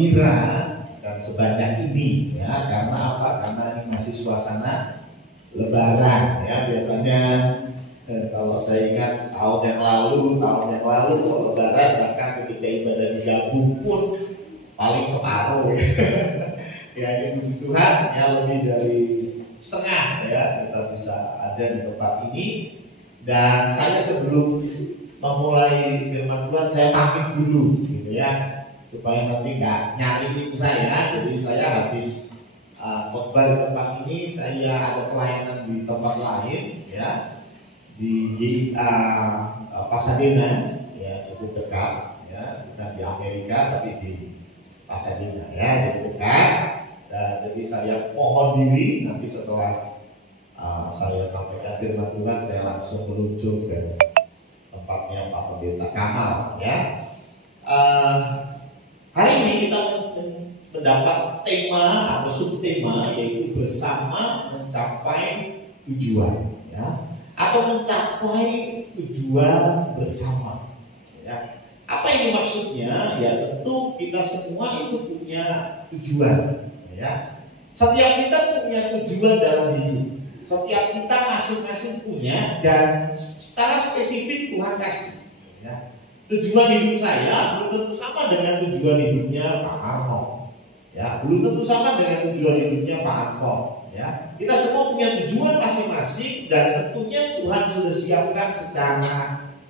gembira dan sebanyak ini ya. Karena apa? Karena ini masih suasana Lebaran ya. Biasanya kalau saya ingat tahun yang lalu kalau Lebaran bahkan ketika ibadah digabung pun paling separuh ya. Ya ini puji Tuhan ya, lebih dari setengah ya kita bisa ada di tempat ini. Dan saya sebelum memulai firman Tuhan saya pamit dulu gitu ya, supaya nanti nggak nyari itu saya. Jadi saya habis khotbah di tempat ini, saya ada pelayanan di tempat lain ya, di Pasadena ya, cukup dekat ya, bukan di Amerika tapi di Pasadena ya, cukup dekat. Jadi saya mohon diri nanti setelah saya sampaikan firman Tuhan saya langsung meluncur ke tempatnya Pak Pendeta Kamal ya. Hari ini kita mendapat tema atau subtema yaitu bersama mencapai tujuan ya, atau mencapai tujuan bersama ya. Apa ini maksudnya? Ya tentu kita semua itu punya tujuan ya. Setiap kita punya tujuan dalam hidup. Setiap kita masing-masing punya, dan secara spesifik Tuhan kasih ya. Tujuan hidup saya belum tentu sama dengan tujuan hidupnya Pak Arno ya, belum tentu sama dengan tujuan hidupnya Pak Anton ya. Kita semua punya tujuan masing-masing dan tentunya Tuhan sudah siapkan secara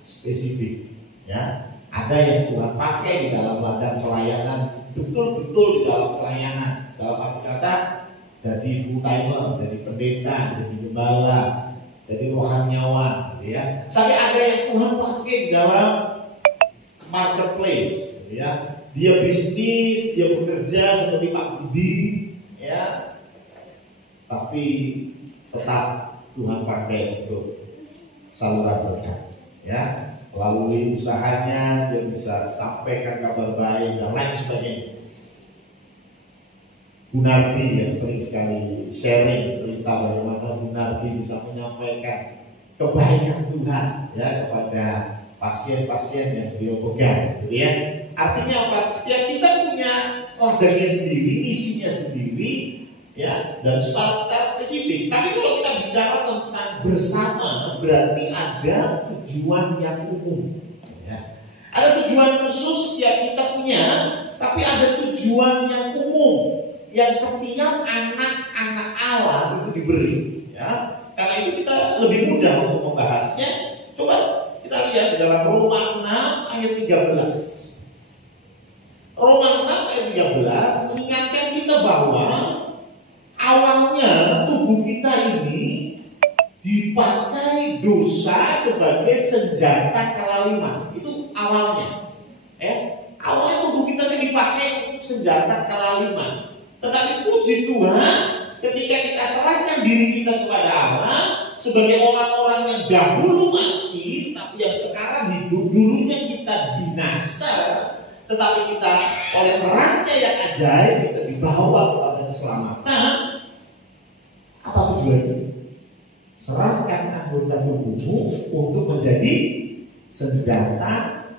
spesifik ya. Ada yang Tuhan pakai di dalam ladang pelayanan, betul-betul di dalam pelayanan, dalam arti kata jadi full timer, jadi pendeta, jadi gembala, jadi rohaniawan gitu ya. Tapi ada yang Tuhan pakai di dalam marketplace gitu ya. Dia bisnis, dia bekerja seperti Pak Budi ya. Tapi tetap Tuhan pakai untuk saluran berkat ya. Melalui usahanya dia bisa sampaikan kabar baik dan lain sebagainya. Gunardi yang sering sekali sharing cerita bagaimana Gunardi bisa menyampaikan kebaikan Tuhan ya kepada pasien-pasien yang beliau pegang, gitu ya. Artinya apa? Setiap kita punya ladangnya sendiri, misinya sendiri, ya, dan secara spesifik. Tapi kalau kita bicara tentang bersama, berarti ada tujuan yang umum. Ya. Ada tujuan khusus setiap kita punya, tapi ada tujuan yang umum yang setiap anak-anak Allah itu diberi. Ya. Karena itu kita lebih mudah untuk membahasnya. Coba kita lihat di dalam Roma 6 ayat 13. Roma 6 ayat 13 mengingatkan kita bahwa awalnya tubuh kita ini dipakai dosa sebagai senjata kelaliman. Itu awalnya. Awalnya tubuh kita ini dipakai untuk senjata kelaliman. Tetapi puji Tuhan, ketika kita serahkan diri kita kepada Allah sebagai orang-orang yang dahulu mati, tapi yang sekarang hidup, dulunya kita binasa, tetapi kita oleh terangnya yang ajaib kita dibawa kepada keselamatan. Apa tujuannya? Serahkan anggota tubuhmu untuk menjadi senjata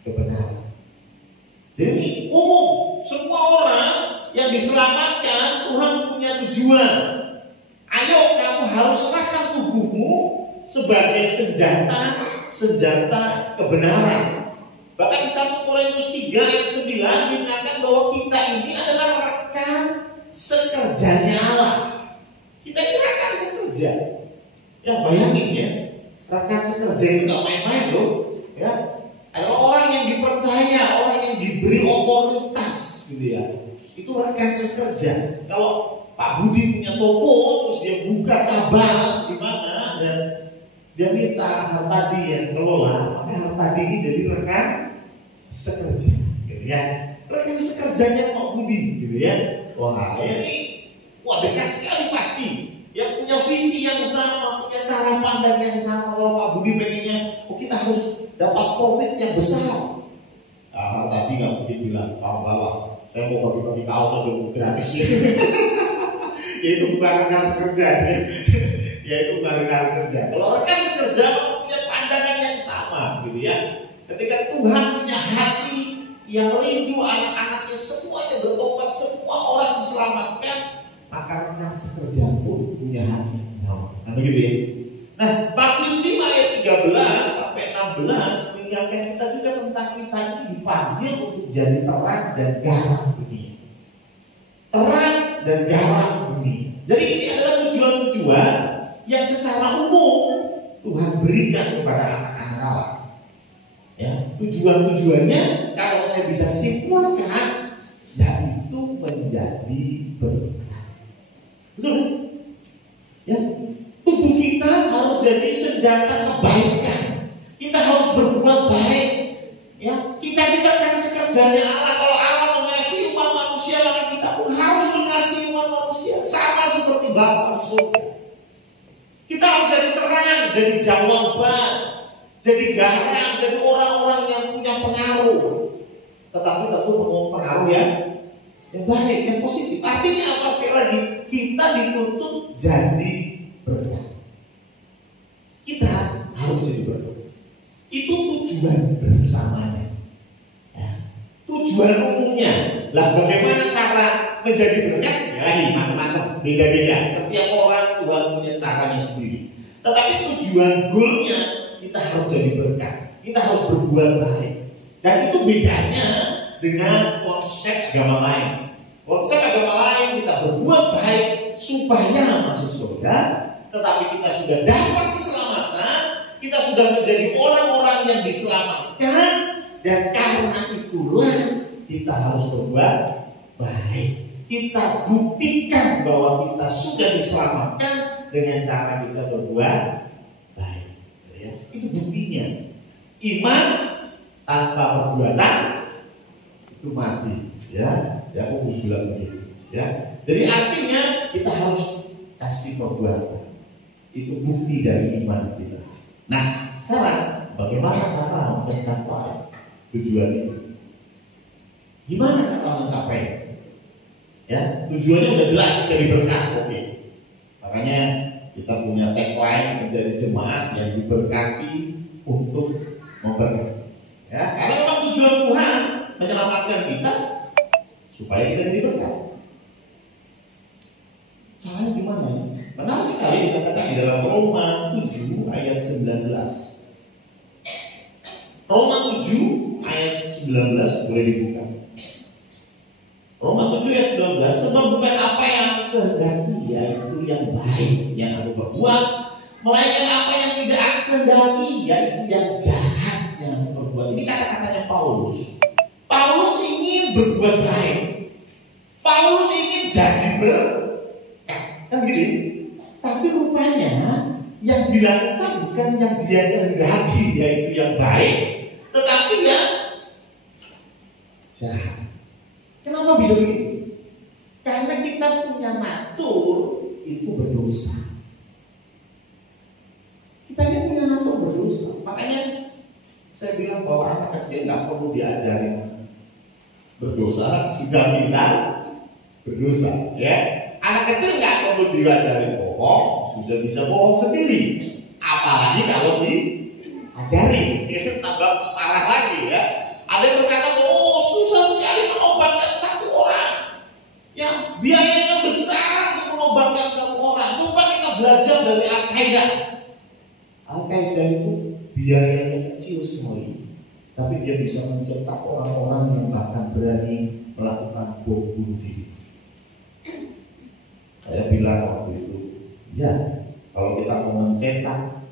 kebenaran. Jadi umum, semua orang yang diselamatkan Tuhan punya tujuan. Ayo kamu harus serahkan tubuhmu sebagai senjata kebenaran. Bahkan di 1 Korintus 3 ayat 9 diingatkan bahwa kita ini adalah rekan sekerjanya Allah. Kita ini rekan sekerja. Yang bayangin ya, rekan sekerja itu gak main-main loh ya. Adalah orang yang dipercaya, orang yang diberi otoritas gitu ya. Itu rekan sekerja. Kalau Pak Budi punya toko, terus dia buka cabang di mana dan dia minta Hartadi yang kelola, maka Hartadi ini jadi rekan sekerja gitu ya. Rekan sekerjanya Pak Budi gitu ya. Wah ini dekat sekali pasti. Yang punya visi yang sama, punya cara pandang yang sama. Kalau Pak Budi pengennya, kita harus dapat profit yang besar. Tadi nggak mungkin bilang, Allah, saya mau bagi-bagi kaos sampai mau gratis ya. Ya itu bukan rekan sekerja ya. Ya itu bukan rekan kerja. Kalau rekan sekerja punya pandangan yang sama gitu ya. Ketika Tuhan punya hati yang rindu anak-anaknya semuanya bertobat, semua orang diselamatkan, maka rekan sekerja pun punya hati yang sama. Nah begitu ya. Nah Matius 5 ayat 13 sampai 16 mengingatkan kita juga tentang kita ini dipanggil untuk jadi terang dan garam dunia. Terang dan garam dunia. Jadi ini adalah tujuan-tujuan yang secara umum Tuhan berikan kepada anak-anak Allah. Ya, tujuan-tujuannya kalau saya bisa simpulkan, yaitu menjadi berkat. Betul? Ya, tubuh kita harus jadi senjata kebaikan. Kita harus berbuat baik. Ya, kita kan sekerjanya Allah. Kalau Allah mengasihi umat manusia, maka kita pun harus mengasihi umat manusia, sama seperti Bapa di surga. Kita harus jadi terang, jadi jawaban, jadi garam, jadi orang-orang yang punya pengaruh. Tetapi tentu pengaruh yang baik, yang positif. Artinya apa? Sekali lagi, kita dituntut jadi berkat. Kita harus jadi berkat. Itu tujuan bersamanya. Ya. Tujuan umumnya. Lah bagaimana cara menjadi berkat? Ya, macam-macam, beda-beda. Setiap orang Tuhan punya caranya sendiri. Tetapi tujuan goalnya, kita harus jadi berkat. Kita harus berbuat baik. Dan itu bedanya dengan konsep agama lain. Konsep agama lain, kita berbuat baik supaya masuk surga. Tetapi kita sudah dapat keselamatan, kita sudah menjadi orang-orang yang diselamatkan, dan karena itulah kita harus berbuat baik. Kita buktikan bahwa kita sudah diselamatkan dengan cara kita berbuat baik. Ya, itu buktinya. Iman tanpa perbuatan itu mati. Ya, Yakobus bilang begitu. Ya, jadi artinya kita harus kasih perbuatan. Itu bukti dari iman kita. Nah, sekarang bagaimana cara mencapai tujuan itu? Gimana cara mencapai? Ya, tujuannya udah jelas, jadi berkat. Oke. Makanya kita punya tagline menjadi jemaat yang diberkati untuk memberkati. Ya, karena memang tujuan Tuhan menyelamatkan kita supaya kita jadi berkat. Caranya gimana? Menarik sekali dikatakan di dalam Roma 7 ayat 19. Roma 7 ayat 19 boleh dibuka. Roma 7 ayat 19. Sebab bukan apa yang aku kehendaki, yaitu yang baik yang aku berbuat, melainkan apa yang tidak aku kehendaki, yaitu yang jahat yang aku berbuat. Ini kata-katanya Paulus. Paulus ingin berbuat baik. Paulus ingin jadi berkat, kan gitu. Tapi rupanya yang dilakukan bukan yang dia kehendaki, yaitu yang baik, tetapi yang jahat. Kenapa bisa begitu? Karena kita punya natur itu berdosa. Kita ini punya natur berdosa. Makanya saya bilang bahwa anak kecil nggak perlu diajarin berdosa, sudah kita berdosa. Ya, anak kecil nggak perlu diajarin bohong, sudah bisa bohong sendiri. Apalagi kalau diajari, ya, tambah parah lagi ya. Ada yang berkata, oh susah sekali menobatkan satu orang, yang biayanya besar untuk menobatkan satu orang. Coba kita belajar dari Al-Qaeda. Al-Qaeda itu biayanya kecil sekali, tapi dia bisa mencetak orang-orang yang bahkan berani melakukan bom bunuh diri. Saya bilang waktu itu, ya kalau kita mau mencetak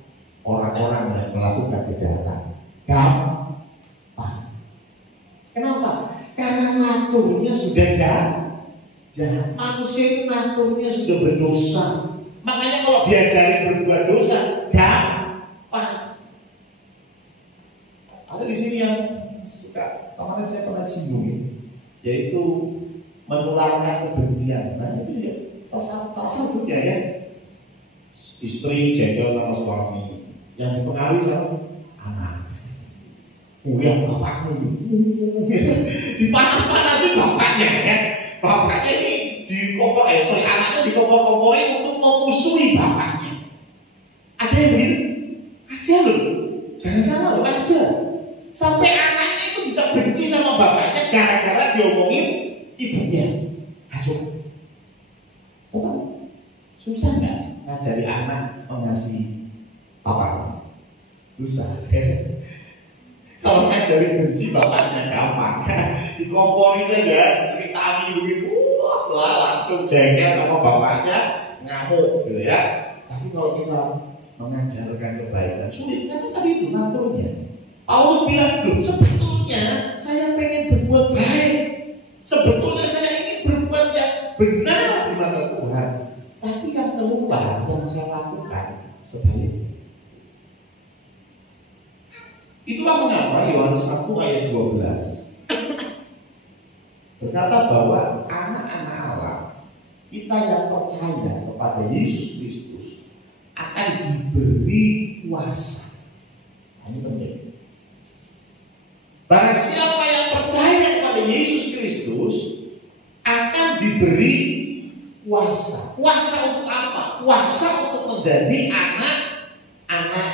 orang-orang yang melakukan kejahatan, gampang. Kenapa? Karena naturnya sudah jahat. Manusia itu naturnya sudah berdosa. Makanya kalau diajarin berbuat dosa, gampang. Ada di sini yang suka, kemarin saya pernah singgung, yaitu menularkan kebencian. Nah itu dia salah satunya ya. Istri jengkel sama suami, yang dipengaruhi sama anak. Yang bapakmu dipanas-panasin bapaknya kan. Bapaknya ini anaknya dikompor-komporin untuk memusuhi bapaknya. Ada yang begitu? Ada loh. Jangan salah loh, ada. Sampai anaknya itu bisa benci sama bapaknya gara-gara diomongin ibunya. Hasil. Susah nggak ngajari anak mengasihi papa? Susah. Kalau ngajari benci bapaknya gampang. Dikompori saja, ceritani begitu, wah langsung jengkel sama bapaknya, ngamuk gitu ya. Tapi kalau kita mengajarkan kebaikan, sulit kan tadi itu naturnya. Paulus bilang, loh sebetulnya saya pengen berbuat baik. Sebetulnya saya ingin berbuat yang benar di mata Tuhan. Tapi yang keluar yang saya lakukan sebaliknya. Itulah mengapa Yohanes 1 ayat 12 berkata bahwa anak-anak Allah, kita yang percaya kepada Yesus Kristus akan diberi kuasa. Ini penting. Barang siapa yang percaya kepada Yesus Kristus akan diberi kuasa. Kuasa untuk apa? Kuasa untuk menjadi anak-anak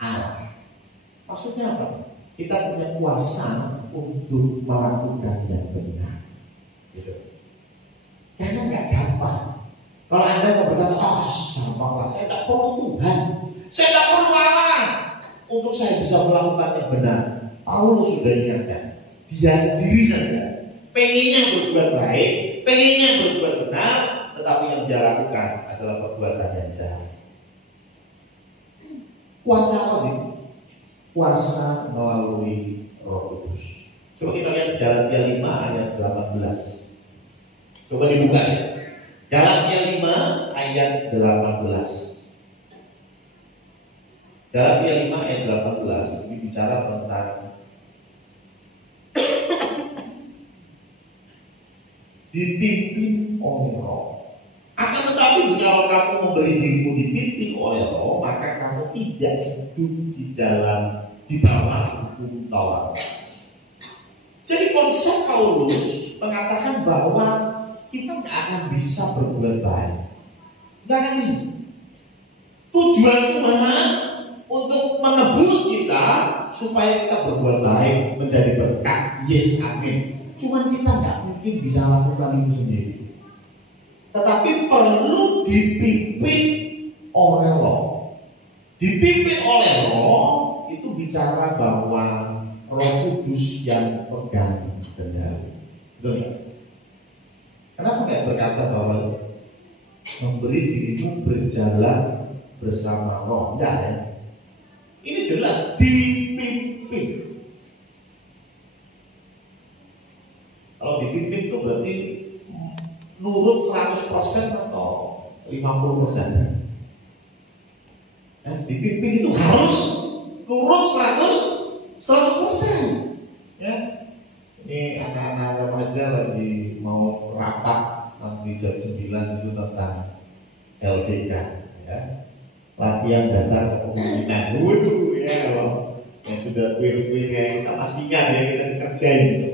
Allah. Maksudnya apa? Kita punya kuasa untuk melakukan yang benar. Gitu. Karena nggak gampang. Kalau Anda mau berkata, gampang lah, saya tak perlu Tuhan, saya tak perlu Allah untuk saya bisa melakukan yang benar. Paulus sudah ingatkan, dia sendiri saja pengennya berbuat baik, pengennya berbuat benar, tetapi yang dia lakukan adalah perbuatan yang jahat. Kuasa apa sih? Kuasa melalui Roh Kudus. Coba kita lihat Galatia 5 ayat 18. Coba dibuka ya. Galatia 5 ayat 18. Galatia 5 ayat 18 ini bicara tentang dipimpin oleh Roh. Akan tetapi jika kamu memberi dirimu dipimpin oleh Roh, maka kamu tidak hidup di bawah hukum Taurat. Jadi konsep Paulus mengatakan bahwa kita tidak akan bisa berbuat baik. Tidak akan bisa. Tujuan Tuhan untuk menebus kita supaya kita berbuat baik, menjadi berkat. Yes, amin. Cuman kita nggak mungkin bisa lakukan itu sendiri. Tetapi perlu dipimpin oleh Roh. Dipimpin oleh Roh itu bicara bahwa Roh Kudus yang pegang kendali. Betul ya? Kenapa nggak berkata bahwa memberi dirimu berjalan bersama Roh? Enggak ya? Ini jelas dipimpin. Kalau dipimpin itu berarti nurut 100% atau 50%. Dipimpin itu harus nurut 100%. Ya. Ini anak-anak remaja lagi mau rapat nanti jam 9 itu tentang LDK ya. Latihan dasar kepemimpinan. Waduh ya, kalau yang sudah queer-queer kayak kita masih ingat ya, kita dikerjain gitu.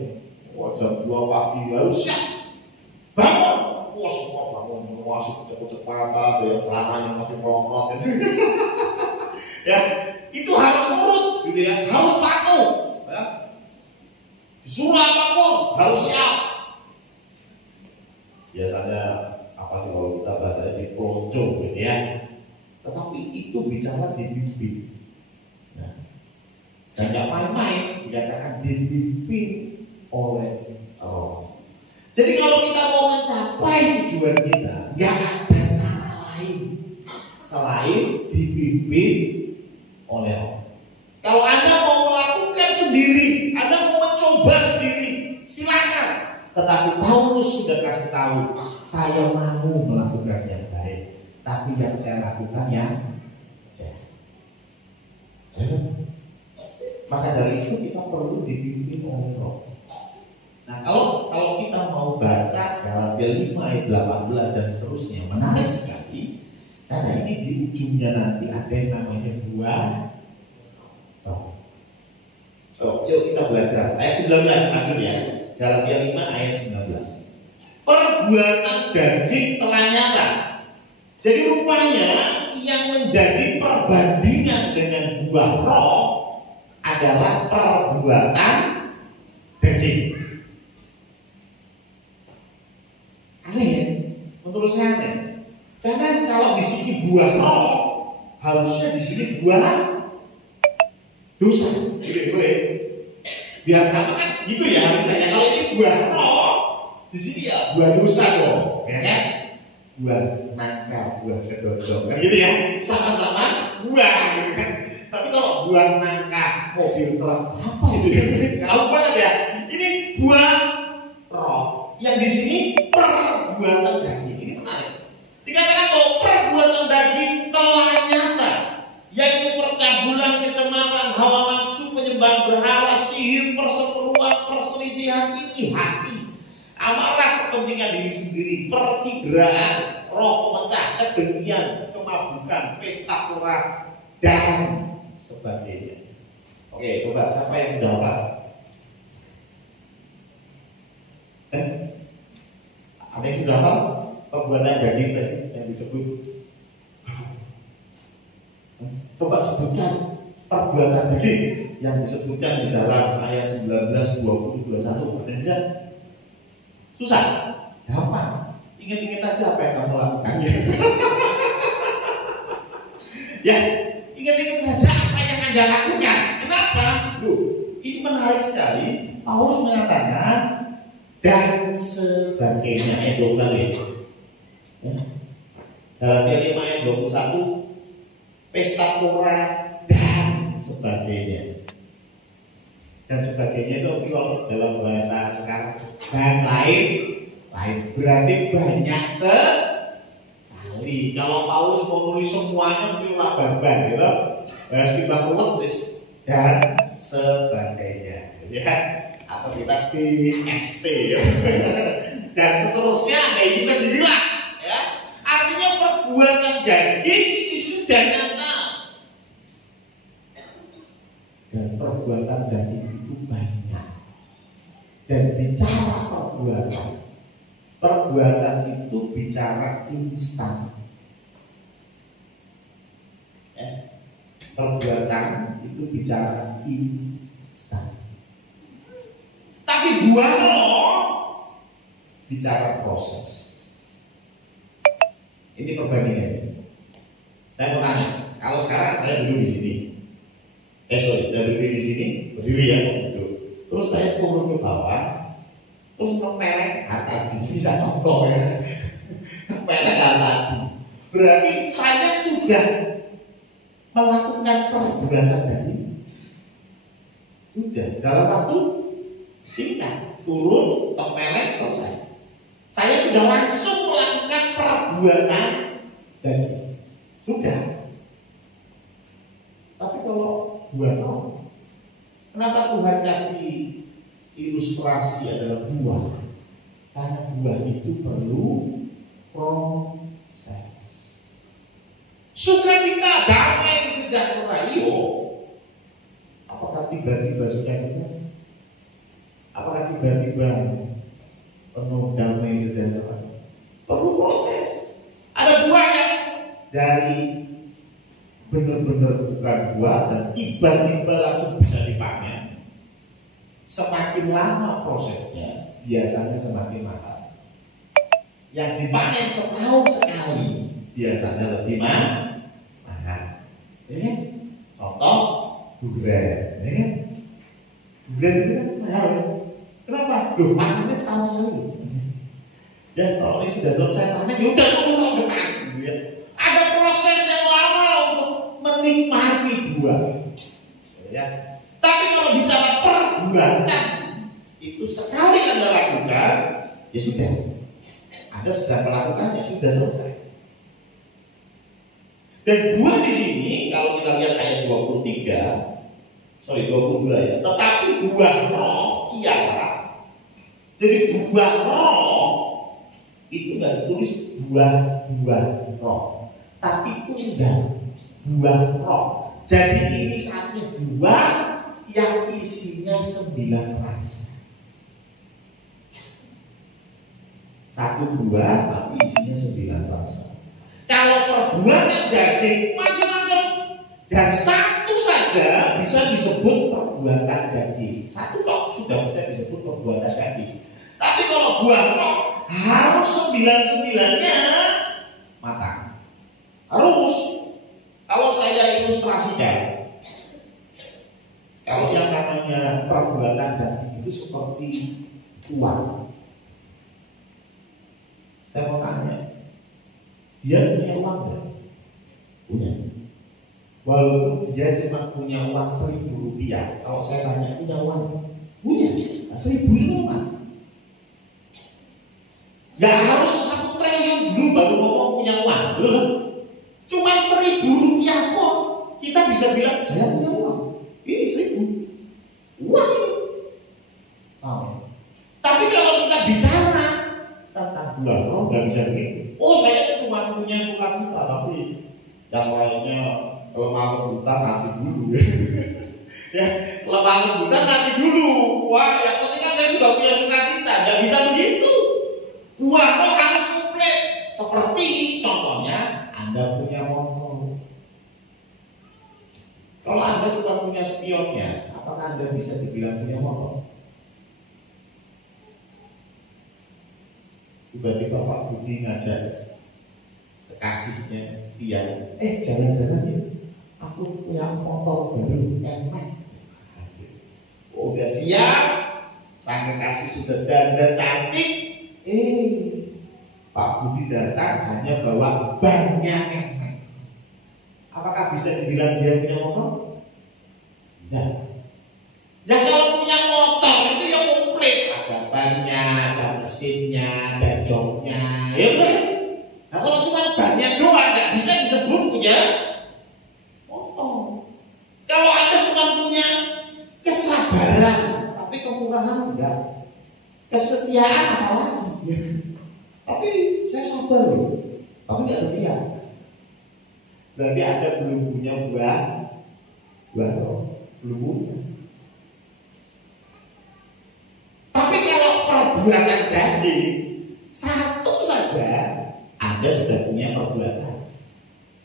Jam 2 pagi harus siap bangun. Wah semua bangun, masuk cepet-cepet, ada yang celananya masih melongot gitu. Ya, itu harus nurut gitu ya, harus patuh ya. Disuruh apapun harus siap. Biasanya apa sih kalau kita bahasanya dipelonco gitu ya. Tetapi itu bicara dipimpin. Nah, dan yang main-main dikatakan dipimpin oleh Roh. Jadi kalau kita mau mencapai tujuan kita, nggak ada cara lain selain dipimpin oleh Roh. Kalau Anda mau melakukan sendiri, Anda mau mencoba sendiri, silakan. Tetapi Paulus sudah kasih tahu, saya mau melakukan yang baik, tapi yang saya lakukan yang jahat. Maka dari itu kita perlu dipimpin oleh Roh. Nah, kalau kita mau baca Galatia 5 ayat 18 dan seterusnya, menarik sekali. Karena ini di ujungnya nanti ada yang namanya buah Roh. So, yuk kita belajar ayat 19 lanjut ya. Galatia 5 ayat 19. Perbuatan daging telah nyata. Jadi rupanya yang menjadi perbandingan dengan buah Roh adalah perbuatan daging. Aneh ya? Menurut saya aneh. Karena kalau di sini buah roh, harusnya di sini buah dosa. Gitu ya. Biar sama kan gitu ya harusnya. Kalau ini buah roh, di sini ya buah dosa dong, ya kan? Buah nangka, buah kedodong, kan gitu ya. Sama-sama buah gitu kan. Tapi kalau buah nangka mobil truk apa itu ya? Jauh banget ya. Ini buah roh yang di sini perbuatan daging. Ini menarik. Dikatakan bahwa perbuatan daging telah nyata, yaitu percabulan, kecemaran, hawa nafsu, penyembahan berhala, sihir, perseteruan, perselisihan, iri hati, amarah, kepentingan diri sendiri, percideraan, roh pemecah, kedengkian, kemabukan, pesta pora, dan sebagainya. Oke, coba siapa yang sudah hafal? Ada yang sudah hafal perbuatan daging tadi yang disebut? Coba sebutkan perbuatan daging yang disebutkan di dalam ayat 19, 20, 21. Ada susah? Gampang. Ingat-ingat aja apa yang kamu lakukan ya. Ya, ingat-ingat saja apa yang Anda lakukan. Kenapa? Loh, ini menarik sekali. Paulus mengatakan dan sebagainya ayat 20 ya. Galatia 5 ayat 21, pesta pora dan sebagainya. Dan sebagainya itu kalau dalam bahasa sekarang dan lain berarti banyak sekali. Kalau Paulus mau nulis semuanya mungkin raban gitu. Bahas kita tulis dan sebagainya, ya. Atau kita DST ya. Dan seterusnya ada isi sendirilah, ya. Artinya perbuatan daging ini sudah nyata. Dan perbuatan daging itu banyak. Dan bicara perbuatan itu bicara instan. Ya. Perbuatan itu bicara instan. Tapi buah roh bicara proses. Ini perbandingannya. Saya mau tanya, kalau sekarang saya duduk di sini, saya berdiri di sini, berdiri ya, terus saya turun ke bawah, terus mempelek tadi, bisa contoh ya, mempelek tadi. Berarti saya sudah melakukan perbuatan tadi. Sudah dalam waktu singkat, turun, tempelek, selesai. Saya sudah langsung melakukan perbuatan dan sudah. Tapi kalau buah roh, kenapa Tuhan kasih ilustrasi adalah buah? Karena buah itu perlu proses. Sukacita, damai, sejahtera, apakah tiba-tiba sukacita? Apakah tiba-tiba penuh damai sejahtera? Perlu proses. Ada buah yang dari benar-benar bukan buah dan tiba-tiba langsung bisa dipanen. Semakin lama prosesnya, biasanya semakin mahal. Yang dipanen setahun sekali, biasanya lebih mahal. Ya, contoh durian. Ya, durian itu kan mahal. Kenapa? Loh, panennya setahun sekali. Dan kalau ini sudah selesai panen, ya udah tunggu tahun depan. Ada proses yang lama untuk menikmati buah. Ya. Tapi kalau bicara perbuatan, itu sekali Anda lakukan, ya sudah. Anda sedang melakukannya, sudah selesai. Dan buah di sini, kalau kita lihat ayat 22 ya. Tetapi buah roh ialah. Jadi buah roh itu nggak ditulis buah roh, tapi tunggal buah roh. Jadi ini satu buah yang isinya 9 rasa. Satu buah tapi isinya 9 rasa. Kalau perbuatan daging macam-macam dan satu saja bisa disebut perbuatan daging. Satu kok sudah bisa disebut perbuatan daging. Tapi kalau buah roh harus 99-nya matang. Harus. Kalau saya ilustrasikan, kalau yang namanya perbuatan daging itu seperti uang. Saya mau tanya, dia punya uang nggak? Punya. Walaupun dia cuma punya uang 1.000 rupiah, kalau saya tanya punya uang, punya. 1.000 itu apa? Gak harus 1 triliun dulu baru ngomong punya uang, belum. Cuma 1.000 rupiah pun kita bisa bilang saya punya uang. Ini 1.000 uang ini. Oh. Tapi kalau kita bicara tentang buah roh nggak bisa begitu. Oh, saya cuma punya sukacita, tapi yang lainnya lemah lebutan nanti dulu. Ya, lemah lebutan nanti dulu. Wah, yang penting kan saya sudah punya sukacita. Nggak bisa begitu. Buah roh harus komplit. Seperti contohnya Anda punya motor. Kalau Anda cuma punya spionnya, apakah Anda bisa dibilang punya motor? Tiba-tiba Pak Budi ngajak kekasihnya dia, jalan-jalan ya, aku punya motor baru enak. Oh, udah siap, sang kekasih sudah dandan cantik. Pak Budi datang hanya bawa bannya enak. Apakah bisa dibilang dia punya motor? Tidak. Ya kalau punya motor itu yang komplit, ada bannya, ada mesinnya, ada joknya, ya udah. Nah kalau cuma bannya doang nggak bisa disebut punya motor. Kalau Anda cuma punya kesabaran, tapi kemurahan enggak, kesetiaan apalagi. Tapi saya sabar loh, tapi nggak setia. Berarti Anda belum punya buah roh, belum punya. Tapi kalau perbuatan daging satu saja, Anda sudah punya perbuatan.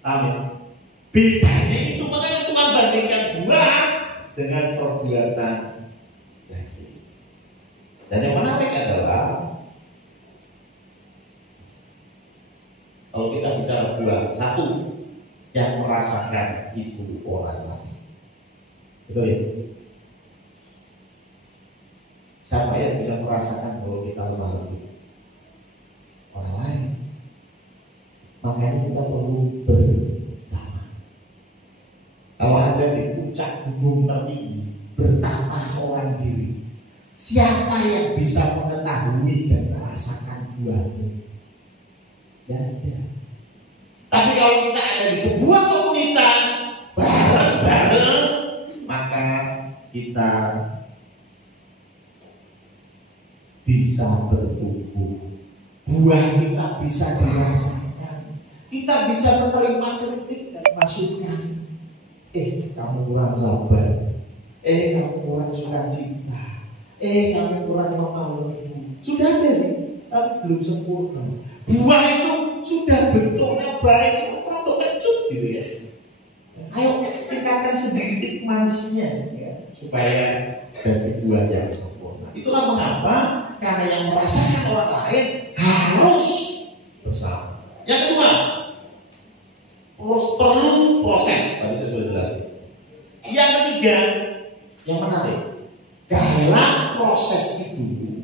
Amin. Bedanya itu makanya Tuhan bandingkan buah dengan perbuatan daging. Dan yang menarik adalah kalau kita bicara buah, satu yang merasakan itu orang lain. Betul ya? Siapa yang bisa merasakan bahwa kita lemah lembut? Orang lain. Makanya kita perlu bersama. Kalau Anda di puncak gunung tertinggi bertapa seorang diri, siapa yang bisa mengetahui dan merasakan buahnya? Tidak ada. Tapi kalau kita ada di sebuah komunitas bareng-bareng, maka kita bisa bertumbuh. Buah kita bisa dirasakan. Kita bisa menerima kritik dan masukan. Kamu kurang sabar. Kamu kurang sukacita. Kamu kurang lemah lembut. Sudah ada sih, tapi belum sempurna. Buah itu sudah bentuknya baik, cuma produk kecut gitu ya. Ayo tingkatkan sedikit manisnya ya, supaya jadi buah yang sempurna. Itulah mengapa, karena yang merasakan orang lain harus bersama. Yang kedua, perlu proses. Tadi saya sudah jelasin. Yang ketiga, yang menarik, dalam proses itu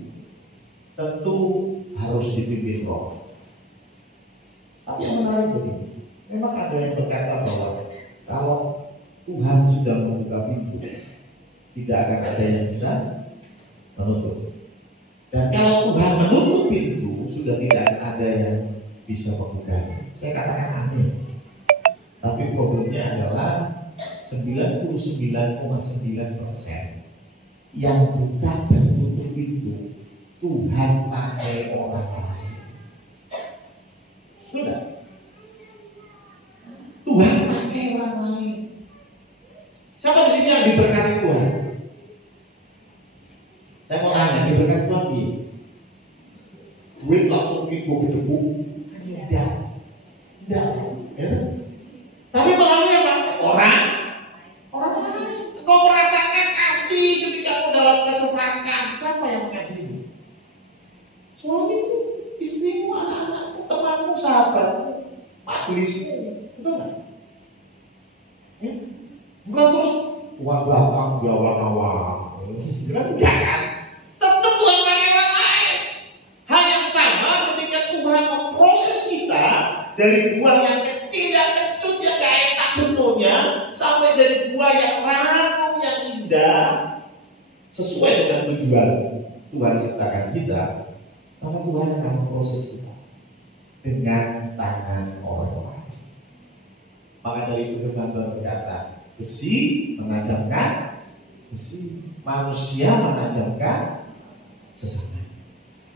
tentu harus dipimpin roh. Tapi yang menarik begini, memang ada yang berkata bahwa kalau Tuhan sudah membuka pintu, tidak akan ada yang bisa menutup. Dan kalau Tuhan menutup pintu, sudah tidak ada yang bisa membukanya. Saya katakan amin. Tapi problemnya adalah 99,9% yang buka dan tutup pintu Tuhan pakai orang lain. Sudah. Tuhan pakai orang lain. Siapa di sini yang diberkati Tuhan? Saya mau tanya, diberkati Tuhan di duit langsung debu. Tidak. Ya. Tapi melalui apa? Orang lain. Engkau merasakan kasih ketika kau dalam kesesakan. Siapa yang mengasihi? Suamimu, temanmu, sahabatmu, majelismu, betul nggak? Ya? Bukan terus Tuhan datang di awal-awal, kan enggak kan? Tetap Tuhan pakai orang lain. Hal yang sama ketika Tuhan memproses kita dari buah yang kecil, yang kecut, yang gak enak bentuknya, sampai dari buah yang ranum, yang indah, sesuai dengan tujuan Tuhan ciptakan kita, maka Tuhan akan memproses kita dengan tangan orang lain. Maka dari itu firman Tuhan berkata, besi menajamkan besi, manusia menajamkan sesama.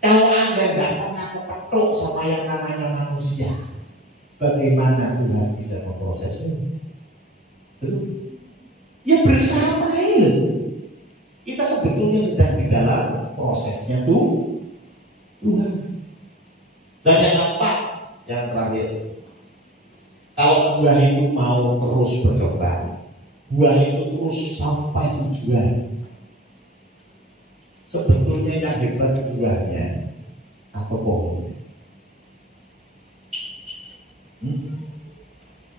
Kalau Anda tidak pernah kepethuk sama yang namanya manusia, bagaimana Tuhan bisa memprosesmu? Betul? Ya bersama ini. Kita sebetulnya sedang di dalam prosesnya tuh Tuhan. Dan yang keempat, yang terakhir, kalau buah itu mau terus berkembang, buah itu terus sampai tujuan, sebetulnya yang hebat buahnya atau pohonnya?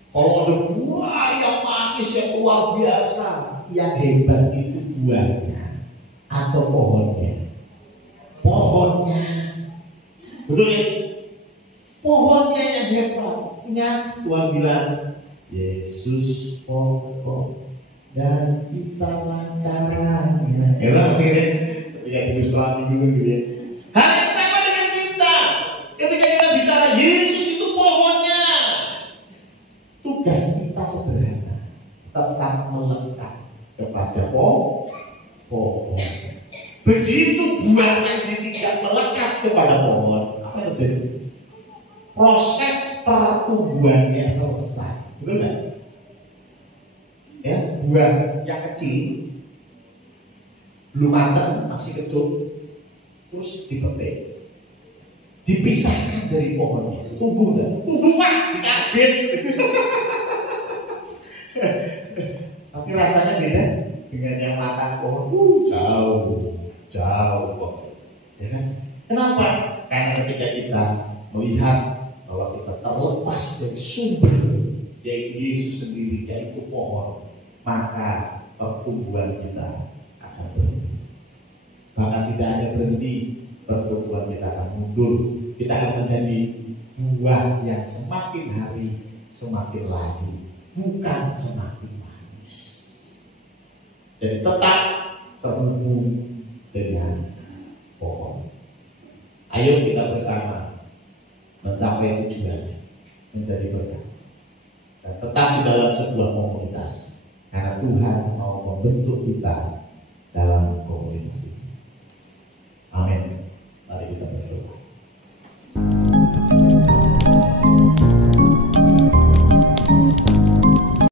Kalau ada buah yang manis yang luar biasa, yang hebat itu buahnya atau pohonnya? Pohonnya. Betul ya? Pohonnya yang hebat. Ingat Tuhan bilang, Yesus pokok dan kita caranya. Ya kan masih ini ketika di sekolah minggu gitu ya. Hal yang sama dengan kita. Ketika kita bicara Yesus itu pohonnya, tugas kita sederhana, tetap melekat kepada pohon. Begitu buahnya tidak melekat kepada pohon, apa yang terjadi? Proses pertumbuhannya selesai, betul nggak? Ya, buah yang kecil belum matang, masih kecut, terus dipetik, dipisahkan dari pohonnya, tumbuh nggak? Tumbuh pak, dikabit. Tapi rasanya beda dengan yang matang pohon, jauh kok. Ya kan? Kenapa? Karena ketika kita melihat bahwa kita terlepas dari sumber yaitu Yesus sendiri, yaitu pohon, maka pertumbuhan kita akan berhenti. Bahkan tidak hanya berhenti, pertumbuhan kita akan mundur. Kita akan menjadi buah yang semakin hari semakin layu, bukan semakin manis. Dan tetap terhubung dengan pohon. Ayo kita bersama mencapai tujuan, menjadi berkat, dan tetap di dalam sebuah komunitas, karena Tuhan mau membentuk kita dalam komunitas itu.